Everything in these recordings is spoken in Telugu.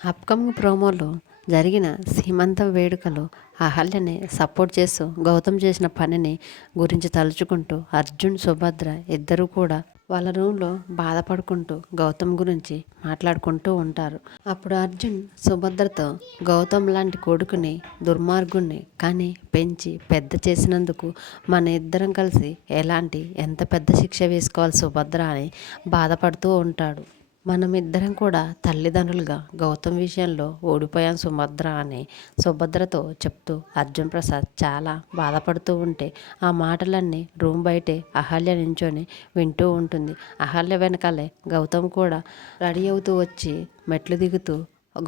అప్కమింగ్ ప్రోమోలో జరిగిన సీమంతం వేడుకలో అహల్యని సపోర్ట్ చేస్తూ గౌతమ్ చేసిన పనిని గురించి తలుచుకుంటూ అర్జున్ సుభద్ర ఇద్దరూ కూడా వాళ్ళ రూమ్లో బాధపడుకుంటూ గౌతమ్ గురించి మాట్లాడుకుంటూ ఉంటారు. అప్పుడు అర్జున్ సుభద్రతో గౌతమ్ లాంటి కొడుకుని దుర్మార్గుణ్ణి కానీ పెంచి పెద్ద చేసినందుకు మన ఇద్దరం కలిసి ఎంత పెద్ద శిక్ష వేసుకోవాలి సుభద్ర అని బాధపడుతూ ఉంటాడు. మనమిద్దరం కూడా తల్లిదండ్రులుగా గౌతమ్ విషయంలో ఓడిపోయాం సుభద్ర అని సుభద్రతో చెప్తూ అర్జున్ ప్రసాద్ చాలా బాధపడుతూ ఉంటే ఆ మాటలన్నీ రూమ్ బయటే అహల్య నించొని వింటూ ఉంటుంది. అహల్య వెనకాలే గౌతమ్ కూడా రెడీ అవుతూ వచ్చి మెట్లు దిగుతూ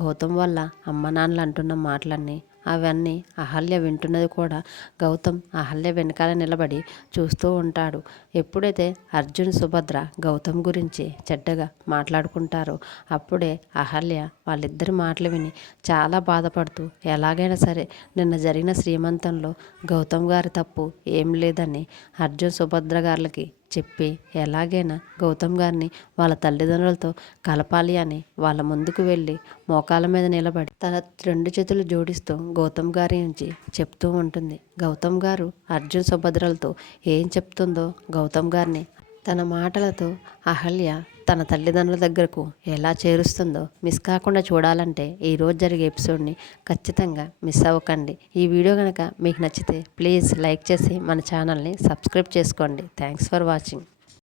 గౌతమ్ వల్ల అమ్మ నాన్నలు అంటున్న మాటలన్నీ అవన్నీ అహల్య వింటున్నది కూడా. గౌతమ్ అహల్య వెనకాల నిలబడి చూస్తూ ఉంటాడు. ఎప్పుడైతే అర్జున్ సుభద్ర గౌతమ్ గురించి చెడ్డగా మాట్లాడుకుంటారో అప్పుడే అహల్య వాళ్ళిద్దరి మాటలు విని చాలా బాధపడుతూ ఎలాగైనా సరే నిన్న జరిగిన శ్రీమంతంలో గౌతమ్ గారి తప్పు ఏం లేదని అర్జున్ సుభద్ర గారికి చెప్పి ఎలాగైనా గౌతమ్ గారిని వాళ్ళ తల్లిదండ్రులతో కలపాలి అని వాళ్ళ ముందుకు వెళ్ళి మోకాల మీద నిలబడి తన రెండు చేతులు జోడిస్తూ గౌతమ్ గారి నుంచి చెప్తూ ఉంటుంది. గౌతమ్ గారు అర్జున్ సుభద్రలతో ఏం చెప్తుందో గౌతమ్ గారిని తన మాటలతో అహల్య తన తల్లిదండ్రుల దగ్గరకు ఎలా చేరుస్తుందో మిస్ కాకుండా చూడాలంటే ఈరోజు జరిగే ఎపిసోడ్ని ఖచ్చితంగా మిస్ అవ్వకండి. ఈ వీడియో కనుక మీకు నచ్చితే ప్లీజ్ లైక్ చేసి మన ఛానల్ని సబ్స్క్రైబ్ చేసుకోండి. Thanks for watching.